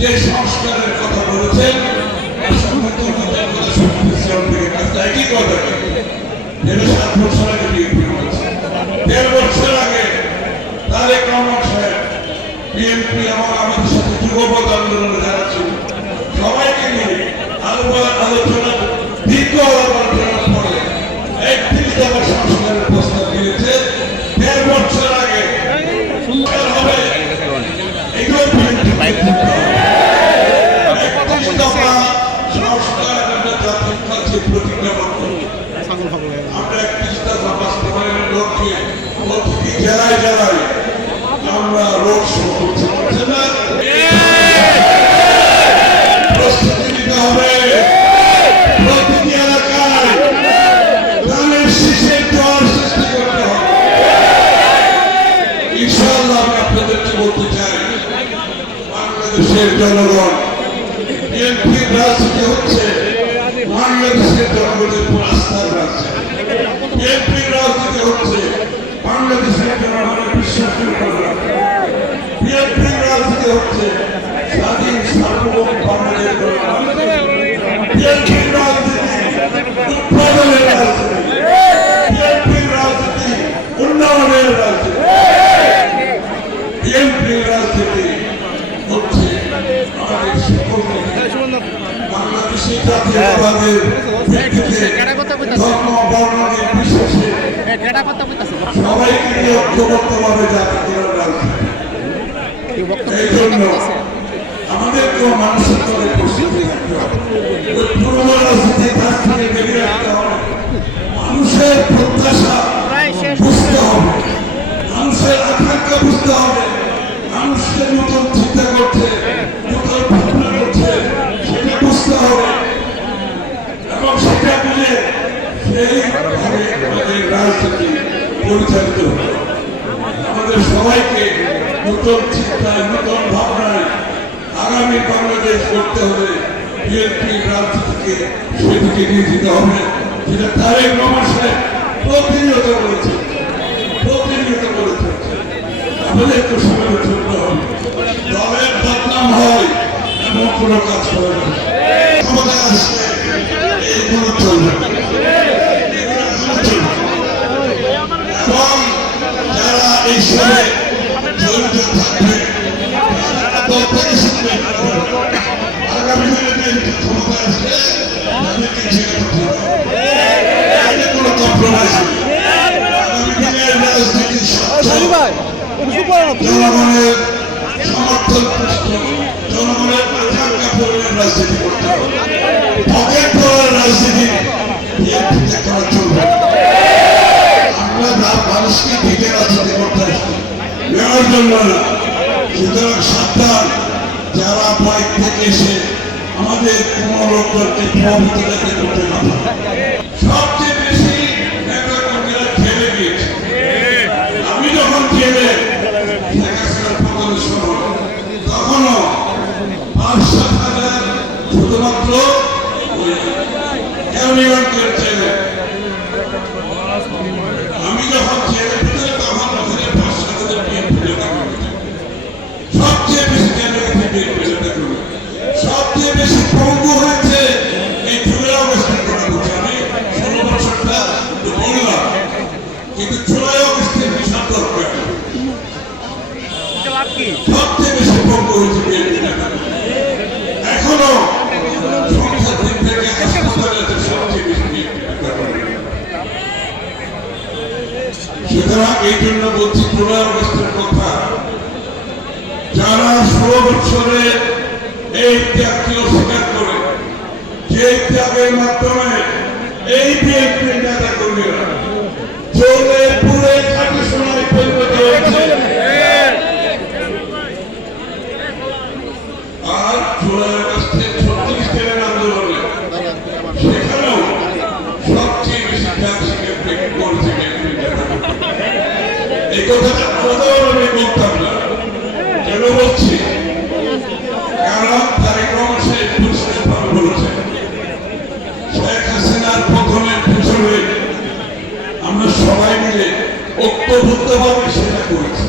যে সংস্কারের কথা বলেছেন একই কথা যেটা সাত বছর আগে বিএনপি করেছে। দেড় বছর আগে তারেক রহমান সাহেব বিএনপি এবং আমাদের সাথে যুগপথ আন্দোলনে যারা ছিল, সবাইকে নিয়ে আলোচনা আলোচনা দীর্ঘ আলোচনার পরে একত্রিশ দফা সংস্কারের প্রস্তাব দিয়েছে। দেড় বছর আগে হবে। এগুলো বিএনপি একত্রিশ দফা সংস্কার আমরা জাতির কাছে প্রতিজ্ঞাবদ্ধ আমরা একত্রিশ দফা বাস্তবায়নের লক্ষ্যে জেলায় জেলায় আমরা রোড শো করছি করছে না প্রস্তুতি নিতে হবে। প্রতিটি এলাকায় করতে জনগণ রাজনীতি হচ্ছে বাংলাদেশের জনগণের উপর আস্থার রাজনীতি বিএনপির রাজনীতি হচ্ছে বাংলাদেশের জনগণের বিশ্বাসের বিএনপির রাজনীতি হচ্ছে স্বাধীন সার্বভৌম বাংলাদেশের বিএনপির রাজনীতি উৎপাদনের রাজনীতি বিএনপির রাজনীতি উন্নয়নের রাজনীতি বিএনপির রাজনীতি হচ্ছে আমাদের সকল বাংলাদেশি জাতীয়তাবাদের ভিত্তিতে ধর্ম বর্ণ নির্বিশেষে কেটা ঐক্যবদ্ধভাবে জাতি এই জন্য আমাদেরকেও মানুষের মানুষের প্রত্যাশা বুঝতে হবে। মানুষের আকাঙ্ক্ষা বুঝতে হবে। মানুষকে নতুন চিন্তা করছে নতুন ভাবনা বুঝতে হবে। এবং সেটা বুঝে সেইভাবে পরিচালিত। আমাদের সবাইকে নতুন চিন্তায়, নতুন ভাবনায় আগামী বাংলাদেশ করতে হবে। বিএনপি রাজনীতিকে সেদিকে নিয়ে যেতে হবে। যেটা তারেক রহমান সাহেব প্রতিনিয়ত বলেছে প্রতিনিয়ত করে চলছে আমাদের তো চলতে হবে। দলের বদনাম হয়, এমন কোনো কাজ করে না। ক্ষমতায় আসলে এইগুলো চলবে না। এগুলো চলবে না। এবং যারা এই সময় জড়িত থাকবে তারা দল থেকে শিখবে আগামী দিনে বিএনপি ক্ষমতায় আসলে তাদেরকে ছেড়ে দিতে হবে এতে কোনো কম্প্রোমাইজ নেই আগামী দিনের রাজনীতির স্বচ্ছ জনগণের সমর্থন জনগণের আকাঙ্ক্ষা পূরণের রাজনীতি করতে হবে পকেট পড়ার রাজনীতি করা চলবে মানুষকে দিকে রাজনীতি করতে নেওয়ার জন্য না সুতরাং সাবধান যারা বাইক থেকে এসে আমাদের কোনো লোকজনকে প্রভাবিত করতে না শুধুমাত্র এই জন্য বলছি পুনর্বাসের কথা। যারা ষোলো বছরে এই ত্যাগকে অস্বীকার করে যে ত্যাগের মাধ্যমে এই বিএনপি নেতা কর্মীরা ঐক্যবদ্ধভাবে সেটা করেছে।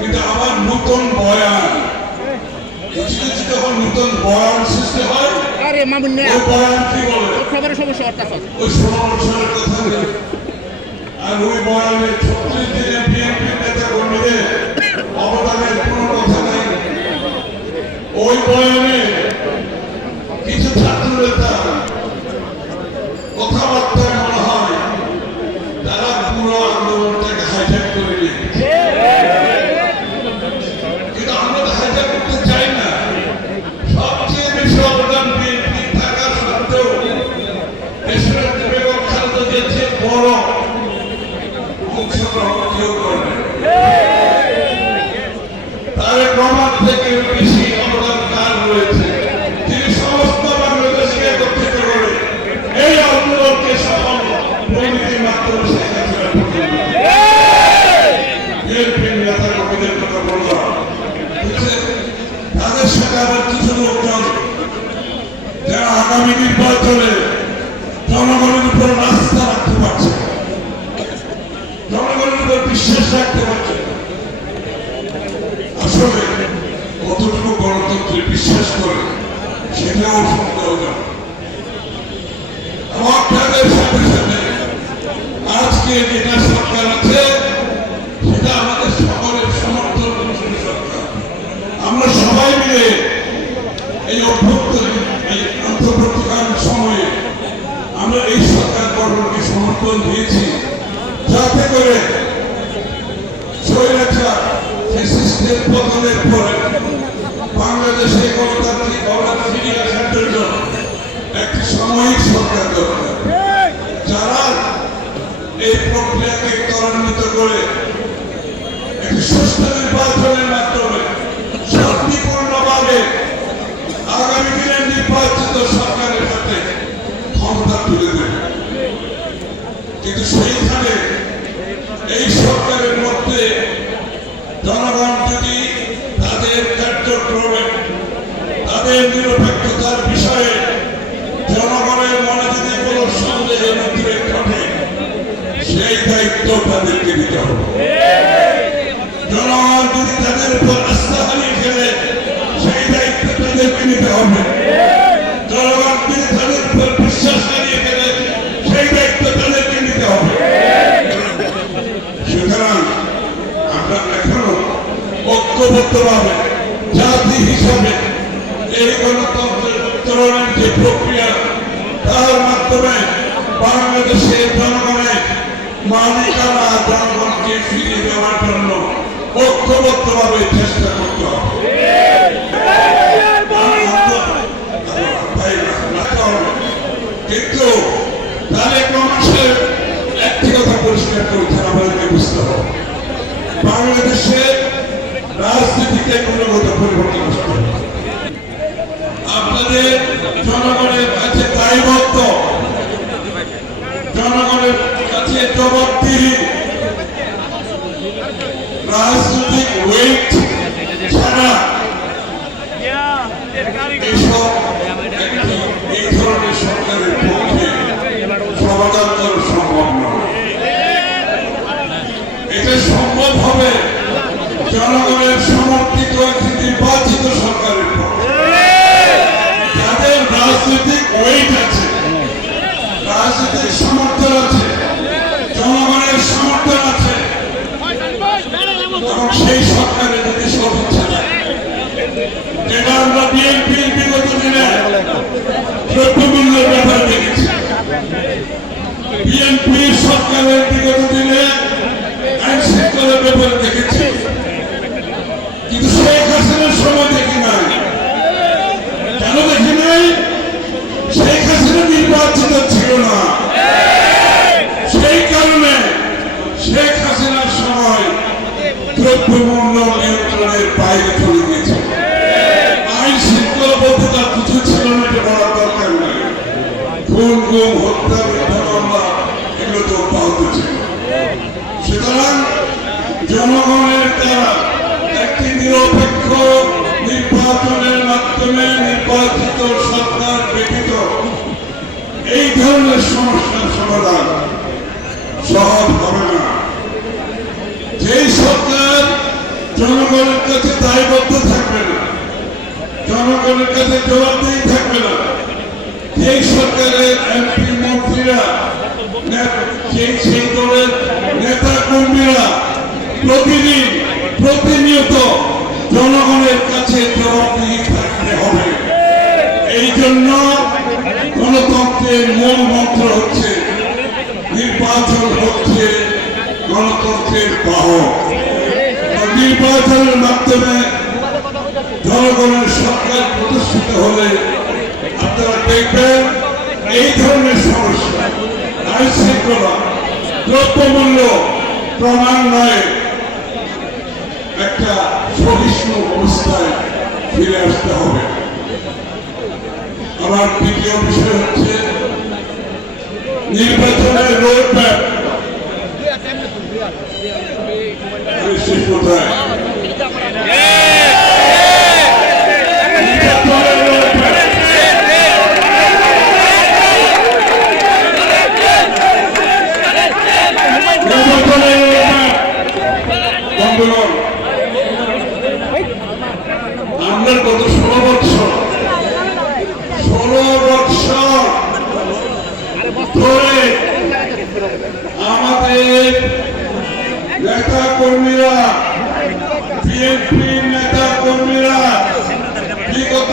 কিন্তু আমার নতুন বয়ান। কিছু কিছু যখন নতুন বয়ান সৃষ্টি হয় আরে মামুন ওই বয়ান কি বলে? খবরের সমস্যা অর্থাৎ। ওই সমালোচনার কথা আর ওই বয়ানে ছত্রিশ দিনে বিএনপি নেতা কর্মীদের অবদানের কোনো কথা নেই ওই বয়ানে কিছু ছাত্র নেতা কথাবার্তায় মনে হয় তারা পুরো আন্দোলনটাকে হাইজ্যাক করে নিয়েছে কিন্তু আমরা তো হাইজ্যাক করতে চাই না সবচেয়ে বেশি অবদান বিএনপি থাকা সত্ত্বেও দেশের বেগম খালেদা জিয়ার চেয়ে বড় অংশগ্রহণ কেউ করে নাই। তারেক রহমান থেকে বেশি অবদান তার রয়েছে তিনি সমস্ত বাংলাদেশকে একত্রিত করে এই আন্দোলনকে সফল পরিণতির মাধ্যমে শেখ হাসিনা বিএনপির নেতা কর্মীদের কথা বললাম বুঝছেন? সাথে আবার কিছু লোকজন যারা আগামী নির্বাচনে জনগণের উপর রাস্তা রাখতে পারছে জনগণের উপর বিশ্বাস রাখতে পারছে আসলে কতটুকু গণতন্ত্রে বিশ্বাস করে সেটাও এবং তাদের সাথে সাথে আজকে যেটা সরকার আছে, সেটা আমাদের সমর্থন দিয়েছি। যাতে করে ফ্যাসিস্টের পতনের পরে বাংলাদেশে গণতান্ত্রিক অবদান ফিরিয়ে আসার জন্য একটি সাময়িক সরকার দরকার যারা এই প্রক্রিয়াকে ত্বরান্বিত করে একটি সুষ্ঠু নির্বাচনের মাধ্যমে শান্তিপূর্ণভাবে আগামী দিনের নির্বাচিত কিন্তু সেইখানে এই সরকারের মধ্যে জনগণ যদি তাদের কার্যক্রমে, তাদের নিরপেক্ষতার বিষয়ে জনগণের মনে যদি কোনো সন্দেহের উদ্রেক ঘটে সেই দায়িত্ব তাদেরকে দিতে হবে। জনগণ যদি তাদের উপর আস্থা হারিয়ে ফেলে, সেই দায়িত্ব তাদেরকে নিতে হবে। জনগণ যদি তাদের উপর বিশ্বাস হারিয়ে ফেলে সেই দায়িত্ব তাদেরকে নিতে হবে সুতরাং আমরা এখনও ঐক্যবদ্ধভাবে জাতি হিসাবে এই গণতন্ত্রের উত্তরণের যে প্রক্রিয়া, তার মাধ্যমে বাংলাদেশের জনগণের মালিকানা জনগণকে ফিরিয়ে দেওয়ার জন্য ঐক্যবদ্ধভাবে চেষ্টা করতে কিন্তু রহমানের একটি কথা পরিষ্কার আমাদেরকে বুঝতে হবে? বাংলাদেশে রাজনীতিতে গুণগত পরিবর্তন আসতে হবে। আপনাদের জনগণের কাছে দায়বদ্ধ। জনগণের কাছে জবাবদিহি। রাজনৈতিক ওয়েট ছাড়া এইসব এই ধরনের সরকারের পক্ষে সমাধান করা সম্ভব নয়। এটা সম্ভব হবে জনগণের যেটা আমরা বিএনপির বিগত দিনে দ্রব্যমূল্য ব্যাপারে দেখেছি। বিএনপির সরকারের বিগত দিনে আইন শৃঙ্খলার ব্যাপারে দেখেছি। কিন্তু শেখ হাসিনার সময় দেখি নাই। কেন দেখি নাই? শেখ হাসিনা নির্বাচিত ছিল না। সেই কারণে শেখ হাসিনার সময় দ্রব্যমূল্য নিয়ন্ত্রণের বাইরে চলে গুম হত্যা মিথ্যা মামলা এগুলো তো অব্যাহত ছিল। সুতরাং জনগণের দ্বারা একটি নিরপেক্ষ নির্বাচনের মাধ্যমে নির্বাচিত সরকার ব্যতীত এই ধরনের সমস্যার সমাধান সহজ হবে না। যেই সরকার জনগণের কাছে দায়বদ্ধ থাকবে না, জনগণের কাছে জবাবদেহি থাকবে না যেই সরকারের এমপি মন্ত্রীরা সেই সেই দলের নেতা কর্মীরা প্রতিদিন, প্রতিনিয়ত জনগণের কাছে জবাবদিহি থাকতে হবে। এই জন্য গণতন্ত্রের মূল মন্ত্র হচ্ছে নির্বাচন হচ্ছে গণতন্ত্রের বাহক। নির্বাচনের মাধ্যমে জনগণের সরকার প্রতিষ্ঠিত হলে দেখবেন এই ধরনের সমস্যা। আইন শৃঙ্খলা, দ্রব্যমূল্য ক্রমান্বয়ে একটা সহিষ্ণু অবস্থায় ফিরে আসতে হবে। আমার দ্বিতীয় বিষয় হচ্ছে, নির্বাচনের রোড ম্যাপ কোথায়? বন্ধুগণ, আমরা গত ষোলো বছর ষোলো বছর ধরে আমাদের নেতা কর্মীরা বিএনপি নেতা কর্মীরা বিগত